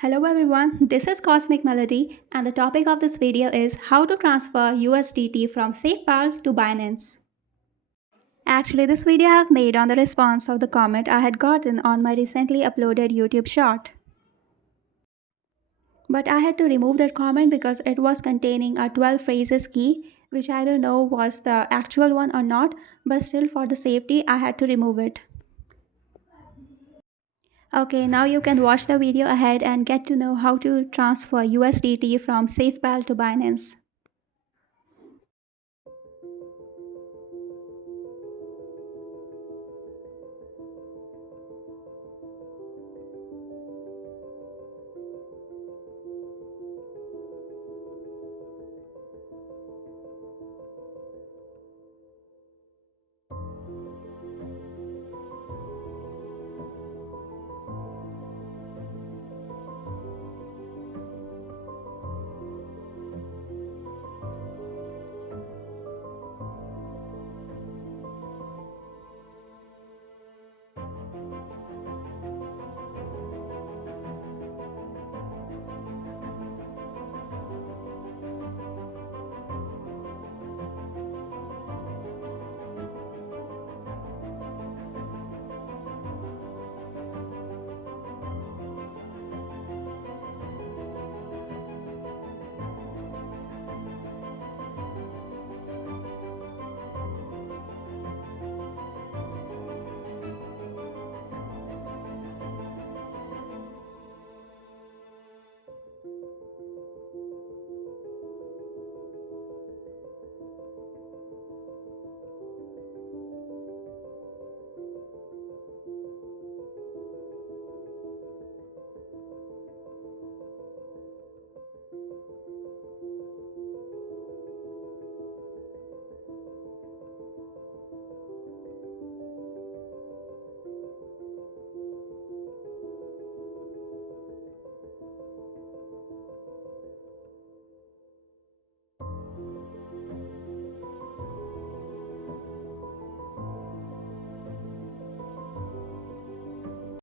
Hello everyone, this is Cosmic Melody and the topic of this video is how to transfer USDT from SafePal to Binance. Actually, this video I have made on the response of the comment I had gotten on my recently uploaded YouTube short. But I had to remove that comment because it was containing a 12 phrases key, which I don't know was the actual one or not, but still for the safety I had to remove it. Okay, now you can watch the video ahead and get to know how to transfer USDT from SafePal to Binance.